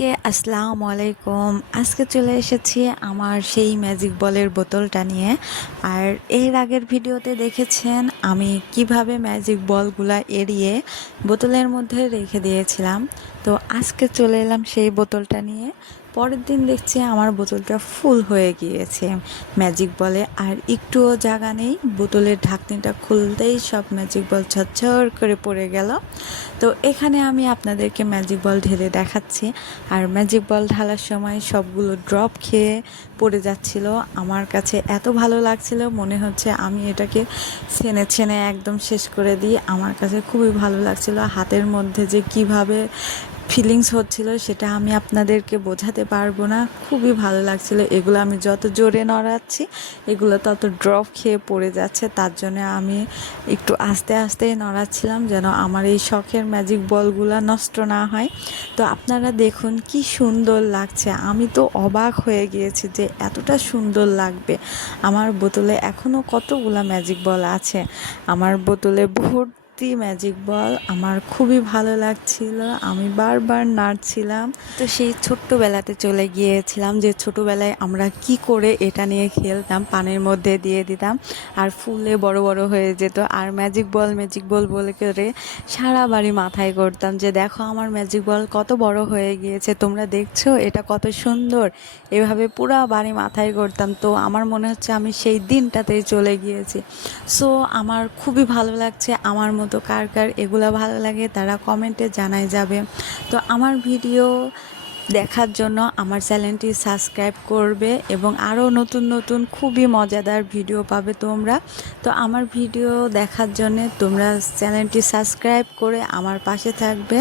কে আসসালামু আলাইকুম। আজকে চলে এসেছি আমার সেই ম্যাজিক বলের বোতলটা নিয়ে। আর এর আগের ভিডিওতে দেখেছেন আমি কীভাবে ম্যাজিক বলগুলা এড়িয়ে বোতলের মধ্যে রেখে দিয়েছিলাম। তো আজকে চলে এলাম সেই বোতলটা নিয়ে। পরের দিন দেখছি আমার বোতলটা ফুল হয়ে গিয়েছে। ম্যাজিক বলে আর একটুও জায়গা নেই। বোতলের ঢাকনিটা খুলতেই সব ম্যাজিক বল ঝরঝর করে পড়ে গেল। তো এখানে আমি আপনাদেরকে ম্যাজিক বল ঢেলে দেখাচ্ছি। আর ম্যাজিক বল ঢালার সময় সবগুলো ড্রপ খেয়ে পড়ে যাচ্ছিল। আমার কাছে এত ভালো লাগছিল, মনে হচ্ছে আমি এটাকে ছেনে ছেনে একদম শেষ করে দিই। আমার কাছে খুবই ভালো লাগছিল হাতের মধ্যে যে কীভাবে ফিলিংস হচ্ছিল, সেটা আমি আপনাদেরকে বোঝাতে পারব না। খুবই ভালো লাগছিল। এগুলো আমি যত জোরে নড়াচ্ছি, এগুলো তত ড্রপ খেয়ে পড়ে যাচ্ছে। তার জন্য আমি একটু আস্তে আস্তে নড়াচ্ছিলাম যেন আমার এই শখের ম্যাজিক বলগুলো নষ্ট না হয়। তো আপনারা দেখুন কি সুন্দর লাগছে। আমি তো অবাক হয়ে গিয়েছি যে এতটা সুন্দর লাগবে। আমার বোতলে এখনও কতগুলা ম্যাজিক বল আছে? আমার বোতলে ভর্তি ম্যাজিক বল আমার খুবই ভালো লাগছিল। আমি বারবার নাড়ছিলাম। তো সেই ছোট্টবেলাতে চলে গিয়েছিলাম যে ছোটবেলায় আমরা কি করে এটা নিয়ে খেলতাম, পানের মধ্যে দিয়ে দিতাম আর ফুলে বড় বড় হয়ে যেত। আর ম্যাজিক বল ম্যাজিক বল বলে করে সারা বাড়ি মাথায় করতাম যে দেখো আমার ম্যাজিক বল কত বড় হয়ে গিয়েছে, তোমরা দেখছ এটা কত সুন্দর। এভাবে পুরা বাড়ি মাথায় করতাম। তো আমার মনে হচ্ছে আমি সেই দিনটাতেই চলে গিয়েছি। সো আমার খুবই ভালো লাগছে। আমার মতো কার কার এগুলো ভালো লাগে তারা কমেন্টে জানাই যাবে। তো আমার ভিডিও দেখার জন্য আমার চ্যানেলটি সাবস্ক্রাইব করবে এবং আরও নতুন নতুন খুবই মজাদার ভিডিও পাবে তোমরা। তো আমার ভিডিও দেখার জন্য তোমরা চ্যানেলটি সাবস্ক্রাইব করে আমার পাশে থাকবে।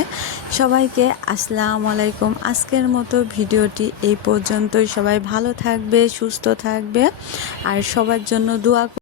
সবাইকে আসসালামু আলাইকুম। আজকের মতো ভিডিওটি এই পর্যন্তই। সবাই ভালো থাকবে, সুস্থ থাকবে। আর সবার জন্য দোয়া